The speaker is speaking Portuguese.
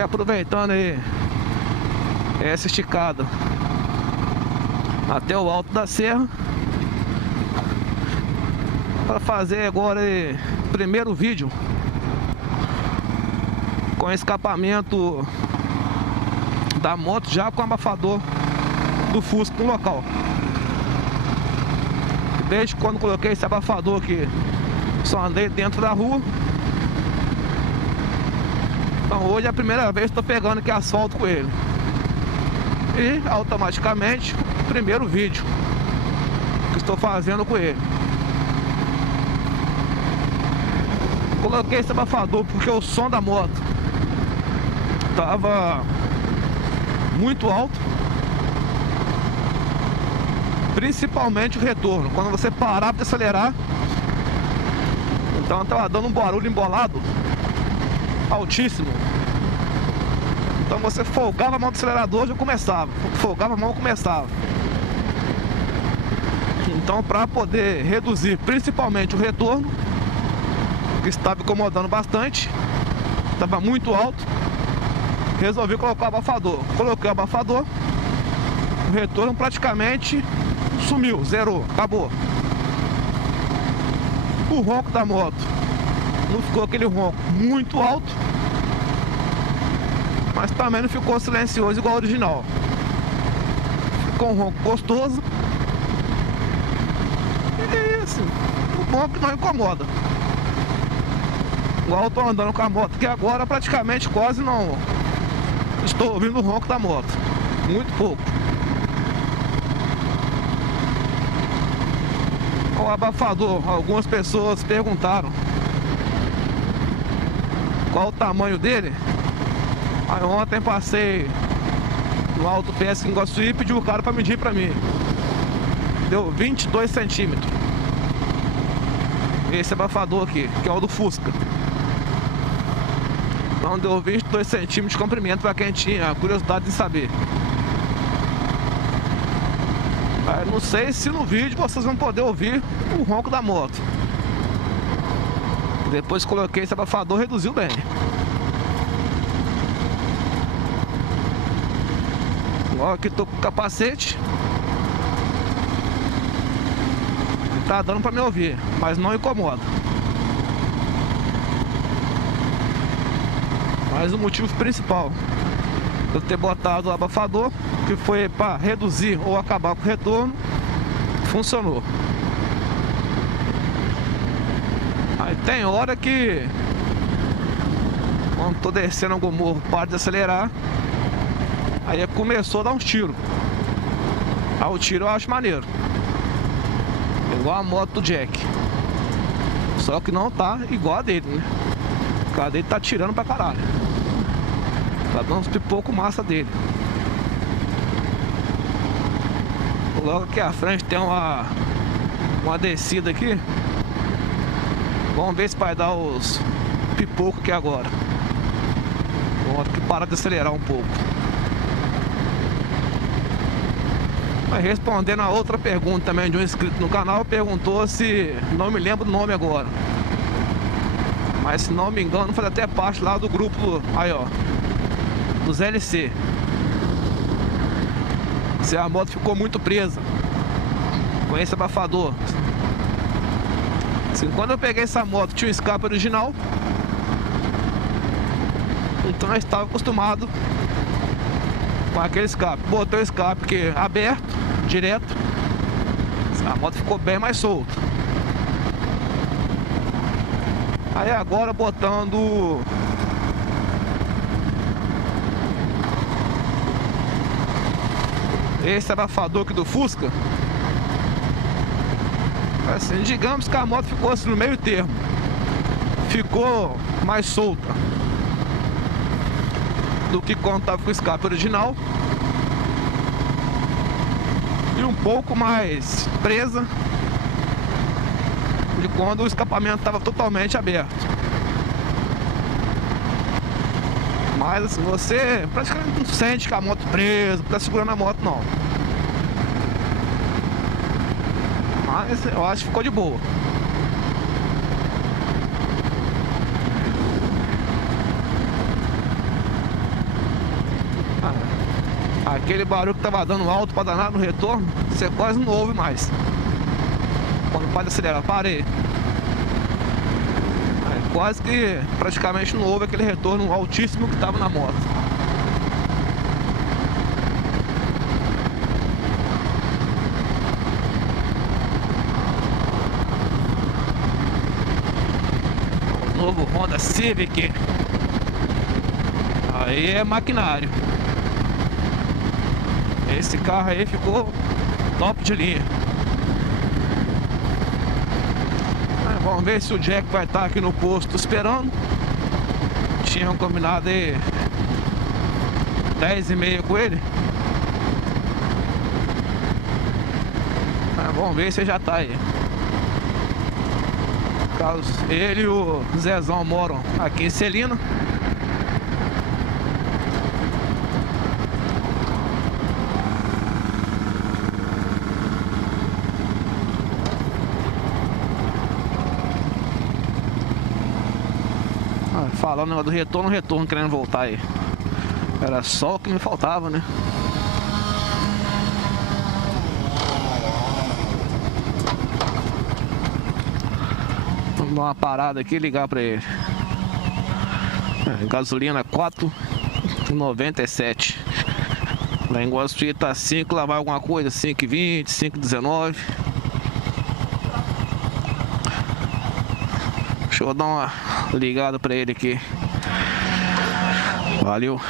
E aproveitando aí essa esticada até o alto da serra, para fazer agora aí, primeiro vídeo com escapamento da moto já com abafador do Fusca no local. Desde quando coloquei esse abafador aqui, só andei dentro da rua. Então hoje é a primeira vez que estou pegando aqui asfalto com ele. E automaticamente o primeiro vídeo que estou fazendo com ele. Coloquei esse abafador porque o som da moto estava muito alto, principalmente o retorno. Quando você parar para acelerar, então estava dando um barulho embolado altíssimo. Então você folgava a mão do acelerador, já começava. Folgava a mão, começava. Então, para poder reduzir principalmente o retorno, que estava incomodando bastante, estava muito alto, resolvi colocar o abafador. Coloquei o abafador, o retorno praticamente sumiu, zerou, acabou. O ronco da moto não ficou aquele ronco muito alto, mas também não ficou silencioso igual ao original. Ficou um ronco gostoso. E é isso, o bom é que não incomoda. Igual eu tô andando com a moto que agora praticamente quase não estou ouvindo o ronco da moto. Muito pouco. O abafador, algumas pessoas perguntaram qual o tamanho dele. Aí ontem passei no Auto Pesca em Iguaçu e pedi o cara para medir para mim. Deu 22 centímetros. Esse abafador aqui, que é o do Fusca. Então deu 22 centímetros de comprimento para quem tinha curiosidade de saber. Não sei se no vídeo vocês vão poder ouvir o ronco da moto. Depois que coloquei esse abafador, reduziu bem. Agora aqui tô com o capacete. Tá dando para me ouvir, mas não incomoda. Mas o motivo principal de eu ter botado o abafador, que foi para reduzir ou acabar com o retorno, funcionou. Aí tem hora que, quando tô descendo algum morro, paro de acelerar, aí começou a dar uns tiros. Aí o tiro eu acho maneiro, igual a moto do Jack, só que não tá igual a dele, né? A dele tá tirando pra caralho. Tá dando uns pipocos massa dele. Logo aqui à frente tem uma descida aqui. Vamos ver se vai dar os pipocos aqui agora. Vou ter que parar de acelerar um pouco. Mas respondendo a outra pergunta também de um inscrito no canal, perguntou se, não me lembro o nome agora, mas se não me engano faz até parte lá do grupo, aí ó, dos LC, se a moto ficou muito presa com esse abafador. Assim, quando eu peguei essa moto tinha um escape original, então eu estava acostumado com aquele escape. Botei o escape aqui aberto, direto, a moto ficou bem mais solta. Aí agora botando esse abafador aqui do Fusca, assim, digamos que a moto ficou assim no meio termo, ficou mais solta do que quando estava com o escape original, e um pouco mais presa de quando o escapamento estava totalmente aberto. Mas assim, você praticamente não sente que a moto presa, tá segurando a moto não. Mas eu acho que ficou de boa. aquele barulho que tava dando alto pra danar no retorno, você quase não ouve mais. Quando pode acelerar, parei. Quase que praticamente não houve aquele retorno altíssimo que tava na moto. Novo Honda Civic. Aí é maquinário. Esse carro aí ficou top de linha. Vamos ver se o Jack vai estar aqui no posto esperando. Tinham combinado aí 10h30 com ele. Vamos ver se ele já tá aí. Ele e o Zezão moram aqui em Celina. Falando do retorno querendo voltar aí. Era só o que me faltava, né? Vamos dar uma parada aqui e ligar pra ele. Gasolina 4,97. Lá em Guaçuí tá 5, lá vai alguma coisa, 5,20, 5,19. Deixa eu dar uma ligada pra ele aqui. Valeu.